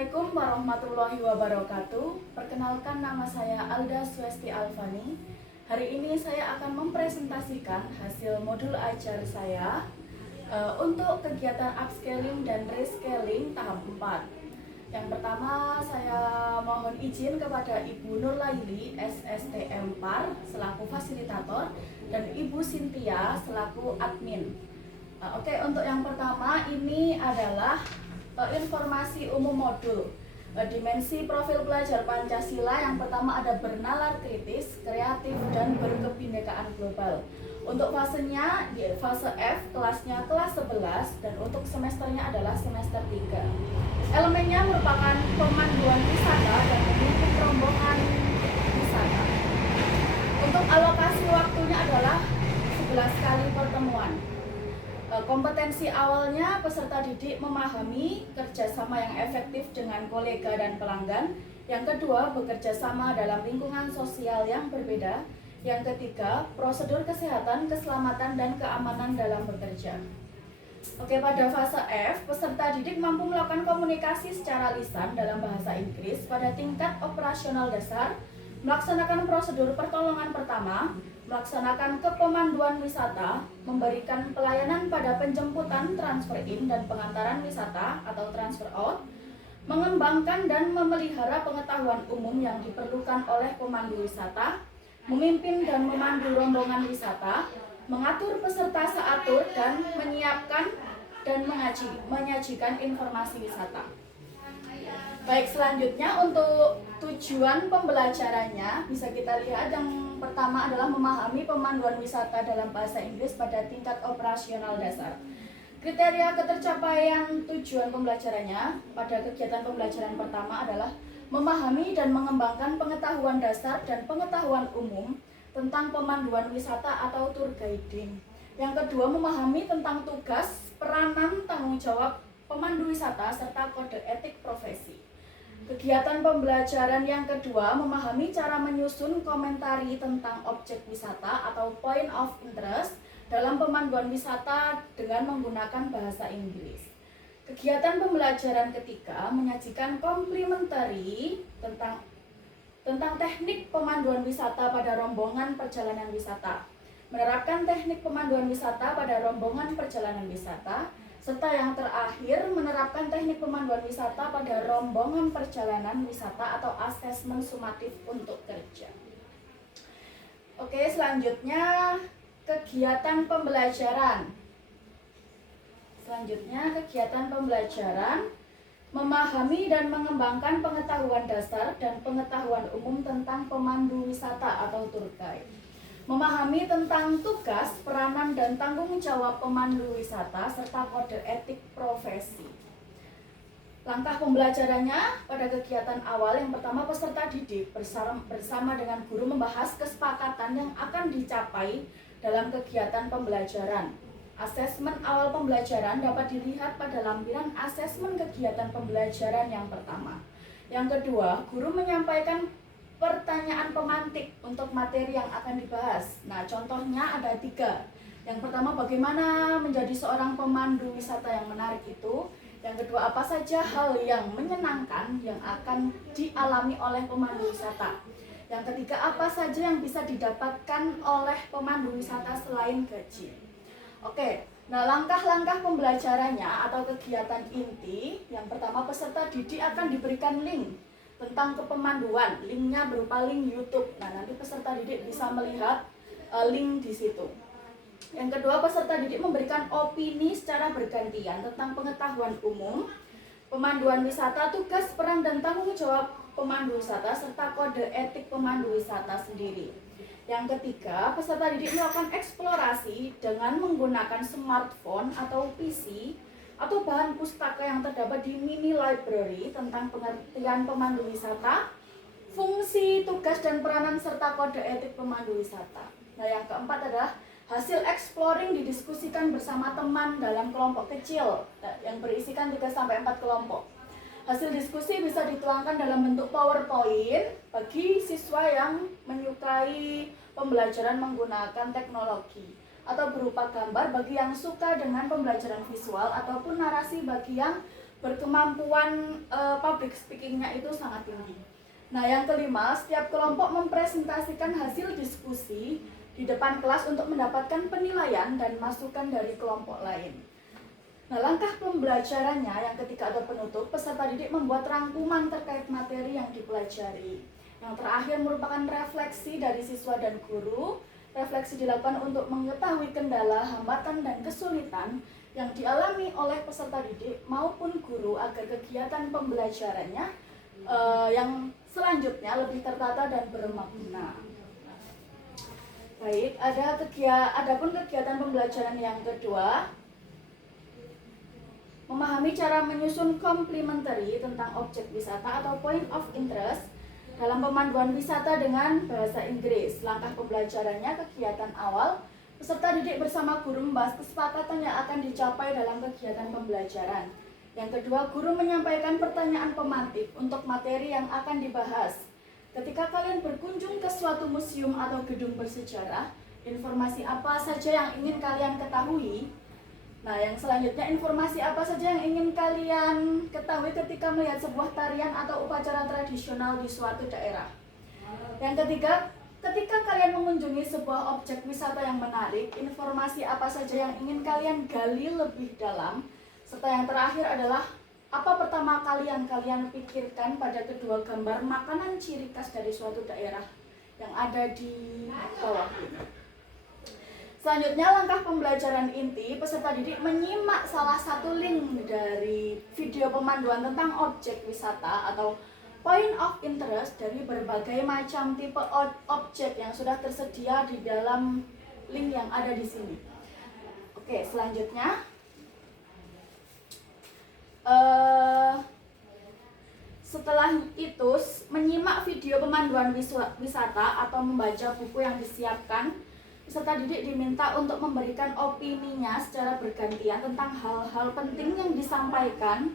Assalamualaikum warahmatullahi wabarakatuh. Perkenalkan, nama saya Alda Swesti Alfani. Hari ini saya akan mempresentasikan hasil modul ajar saya untuk kegiatan upscaling dan rescaling tahap 4. Yang pertama, saya mohon izin kepada Ibu Nurlaili SSTM PAR selaku fasilitator dan Ibu Cynthia selaku admin. Oke, untuk yang pertama ini adalah informasi umum modul. Dimensi profil pelajar Pancasila yang pertama ada bernalar kritis, kreatif, dan berkebinekaan global. Untuk fasenya di fase F, kelasnya kelas 11 dan untuk semesternya adalah semester 3. Elemennya merupakan pemanduan wisata dan memimpin rombongan wisata. Untuk alokasi waktunya adalah 11 kali pertemuan. Kompetensi awalnya peserta didik memahami kerjasama yang efektif dengan kolega dan pelanggan. Yang kedua, bekerja sama dalam lingkungan sosial yang berbeda. Yang ketiga, prosedur kesehatan, keselamatan, dan keamanan dalam bekerja. Oke, pada fase F, peserta didik mampu melakukan komunikasi secara lisan dalam bahasa Inggris pada tingkat operasional dasar, melaksanakan prosedur pertolongan pertama, melaksanakan kepemanduan wisata, memberikan pelayanan pada penjemputan, transfer in, dan pengantaran wisata atau transfer out, mengembangkan dan memelihara pengetahuan umum yang diperlukan oleh pemandu wisata, memimpin dan memandu rombongan wisata, mengatur peserta seatur, dan menyiapkan dan menyajikan informasi wisata. Baik, selanjutnya untuk tujuan pembelajarannya bisa kita lihat yang pertama adalah memahami pemanduan wisata dalam bahasa Inggris pada tingkat operasional dasar. Kriteria ketercapaian tujuan pembelajarannya pada kegiatan pembelajaran pertama adalah memahami dan mengembangkan pengetahuan dasar dan pengetahuan umum tentang pemanduan wisata atau tour guiding. Yang kedua, memahami tentang tugas, peranan, tanggung jawab pemandu wisata serta kode etik profesi. Kegiatan pembelajaran yang kedua, memahami cara menyusun komentari tentang objek wisata atau point of interest dalam pemanduan wisata dengan menggunakan bahasa Inggris. Kegiatan pembelajaran ketiga, menyajikan komplementari tentang teknik pemanduan wisata pada rombongan perjalanan wisata. Menerapkan teknik pemanduan wisata pada rombongan perjalanan wisata. Serta yang terakhir, menerapkan teknik pemanduan wisata pada rombongan perjalanan wisata atau asesmen sumatif untuk kerja. Oke, selanjutnya kegiatan pembelajaran. Memahami dan mengembangkan pengetahuan dasar dan pengetahuan umum tentang pemandu wisata atau tour guide. Memahami tentang tugas, peranan, dan tanggung jawab pemandu wisata serta kode etik profesi. Langkah pembelajarannya pada kegiatan awal yang pertama, peserta didik bersama dengan guru membahas kesepakatan yang akan dicapai dalam kegiatan pembelajaran. Asesmen awal pembelajaran dapat dilihat pada lampiran asesmen kegiatan pembelajaran yang pertama. Yang kedua, guru menyampaikan pertanyaan pemantik untuk materi yang akan dibahas. Nah, contohnya ada 3. Yang pertama, bagaimana menjadi seorang pemandu wisata yang menarik itu. Yang kedua, apa saja hal yang menyenangkan yang akan dialami oleh pemandu wisata. Yang ketiga, apa saja yang bisa didapatkan oleh pemandu wisata selain gaji. Oke, nah langkah-langkah pembelajarannya atau kegiatan inti. Yang pertama, peserta didik akan diberikan link tentang kepemanduan, linknya berupa link YouTube. Nah, nanti peserta didik bisa melihat link di situ. Yang kedua, peserta didik memberikan opini secara bergantian tentang pengetahuan umum, pemanduan wisata, tugas, peran, dan tanggung jawab pemandu wisata, serta kode etik pemandu wisata sendiri. Yang ketiga, peserta didik melakukan eksplorasi dengan menggunakan smartphone atau PC atau bahan pustaka yang terdapat di mini library tentang pengertian pemandu wisata, fungsi, tugas, dan peranan serta kode etik pemandu wisata. Nah, yang keempat adalah hasil exploring didiskusikan bersama teman dalam kelompok kecil yang berisikan 3-4 kelompok. Hasil diskusi bisa dituangkan dalam bentuk PowerPoint bagi siswa yang menyukai pembelajaran menggunakan teknologi, atau berupa gambar bagi yang suka dengan pembelajaran visual, ataupun narasi bagi yang berkemampuan public speakingnya itu sangat tinggi. Nah, yang kelima, setiap kelompok mempresentasikan hasil diskusi di depan kelas untuk mendapatkan penilaian dan masukan dari kelompok lain. Nah, langkah pembelajarannya yang ketiga atau penutup, peserta didik membuat rangkuman terkait materi yang dipelajari. Yang terakhir merupakan refleksi dari siswa dan guru. Refleksi dilakukan untuk mengetahui kendala, hambatan, dan kesulitan yang dialami oleh peserta didik maupun guru agar kegiatan pembelajarannya yang selanjutnya lebih tertata dan bermakna. Baik, adapun kegiatan pembelajaran yang kedua, memahami cara menyusun complementary tentang objek wisata atau point of interest dalam pemanduan wisata dengan bahasa Inggris. Langkah pembelajarannya, kegiatan awal, peserta didik bersama guru membahas kesepakatan yang akan dicapai dalam kegiatan pembelajaran. Yang kedua, guru menyampaikan pertanyaan pemantik untuk materi yang akan dibahas. Ketika kalian berkunjung ke suatu museum atau gedung bersejarah, informasi apa saja yang ingin kalian ketahui? Nah, yang selanjutnya, informasi apa saja yang ingin kalian ketahui ketika melihat sebuah tarian atau upacara tradisional di suatu daerah? Yang ketiga, ketika kalian mengunjungi sebuah objek wisata yang menarik, informasi apa saja yang ingin kalian gali lebih dalam? Serta yang terakhir adalah, apa pertama kali yang kalian pikirkan pada kedua gambar makanan ciri khas dari suatu daerah yang ada di bawah ini? Selanjutnya, langkah pembelajaran inti, peserta didik menyimak salah satu link dari video pemanduan tentang objek wisata atau point of interest dari berbagai macam tipe objek yang sudah tersedia di dalam link yang ada di sini. Oke, selanjutnya, setelah itu menyimak video pemanduan wisata atau membaca buku yang disiapkan, peserta didik diminta untuk memberikan opininya secara bergantian tentang hal-hal penting yang disampaikan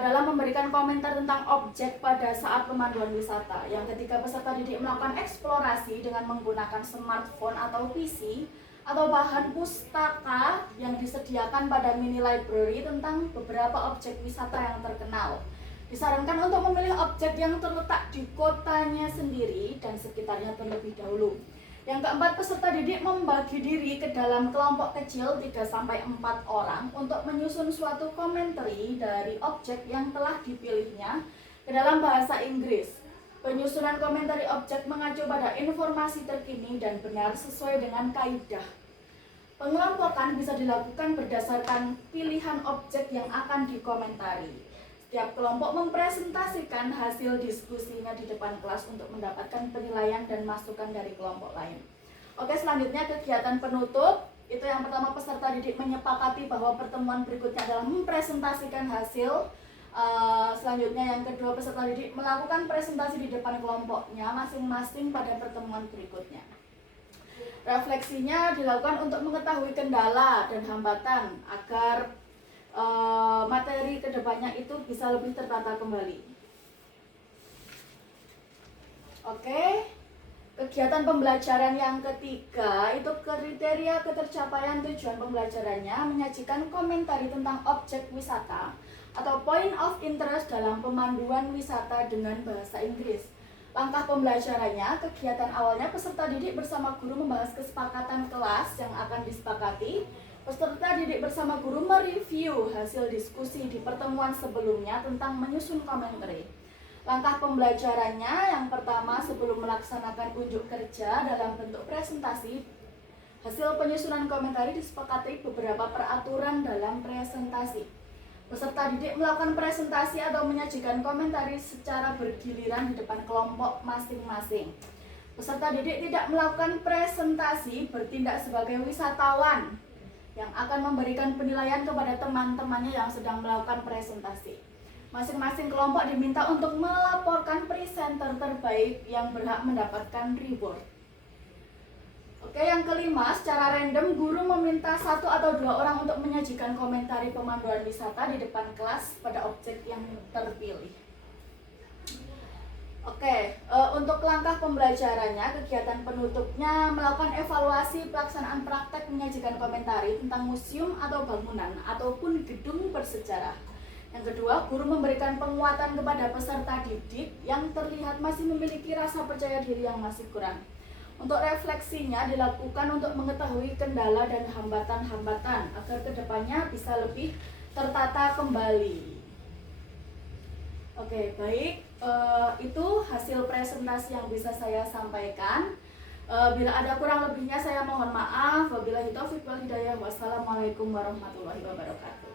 dalam memberikan komentar tentang objek pada saat pemanduan wisata. Yang ketiga, peserta didik melakukan eksplorasi dengan menggunakan smartphone atau PC atau bahan pustaka yang disediakan pada mini library tentang beberapa objek wisata yang terkenal. Disarankan untuk memilih objek yang terletak di kotanya sendiri dan sekitarnya terlebih dahulu. Yang keempat, peserta didik membagi diri ke dalam kelompok kecil 3-4 orang untuk menyusun suatu commentary dari objek yang telah dipilihnya ke dalam bahasa Inggris. Penyusunan komentari objek mengacu pada informasi terkini dan benar sesuai dengan kaidah. Pengelompokan bisa dilakukan berdasarkan pilihan objek yang akan dikomentari. Setiap kelompok mempresentasikan hasil diskusinya di depan kelas untuk mendapatkan penilaian dan masukan dari kelompok lain. Oke, selanjutnya kegiatan penutup. Itu yang pertama, peserta didik menyepakati bahwa pertemuan berikutnya adalah mempresentasikan hasil. Selanjutnya yang kedua, peserta didik melakukan presentasi di depan kelompoknya masing-masing pada pertemuan berikutnya. Refleksinya dilakukan untuk mengetahui kendala dan hambatan agar materi kedepannya itu bisa lebih tertata kembali. Oke, kegiatan pembelajaran yang ketiga itu kriteria ketercapaian tujuan pembelajarannya menyajikan komentari tentang objek wisata atau point of interest dalam pemanduan wisata dengan bahasa Inggris. Langkah pembelajarannya, kegiatan awalnya peserta didik bersama guru membahas kesepakatan kelas yang akan disepakati. Peserta didik bersama guru mereview hasil diskusi di pertemuan sebelumnya tentang menyusun komentari. Langkah pembelajarannya, yang pertama, sebelum melaksanakan unjuk kerja dalam bentuk presentasi, hasil penyusunan komentari disepakati beberapa peraturan dalam presentasi. Peserta didik melakukan presentasi atau menyajikan komentari secara bergiliran di depan kelompok masing-masing. Peserta didik tidak melakukan presentasi, bertindak sebagai wisatawan yang akan memberikan penilaian kepada teman-temannya yang sedang melakukan presentasi. Masing-masing kelompok diminta untuk melaporkan presenter terbaik yang berhak mendapatkan reward. Oke, yang kelima, secara random guru meminta 1 atau 2 orang untuk menyajikan komentari pemanduan wisata di depan kelas pada objek yang terpilih. Oke, untuk langkah pembelajarannya, kegiatan penutupnya melakukan evaluasi pelaksanaan praktek menyajikan komentari tentang museum atau bangunan ataupun gedung bersejarah. Yang kedua, guru memberikan penguatan kepada peserta didik yang terlihat masih memiliki rasa percaya diri yang masih kurang. Untuk refleksinya dilakukan untuk mengetahui kendala dan hambatan-hambatan agar kedepannya bisa lebih tertata kembali. Oke, baik. Itu hasil presentasi yang bisa saya sampaikan. Bila ada kurang lebihnya saya mohon maaf. Wabillahi taufiq wal hidayah. Wassalamualaikum warahmatullahi wabarakatuh.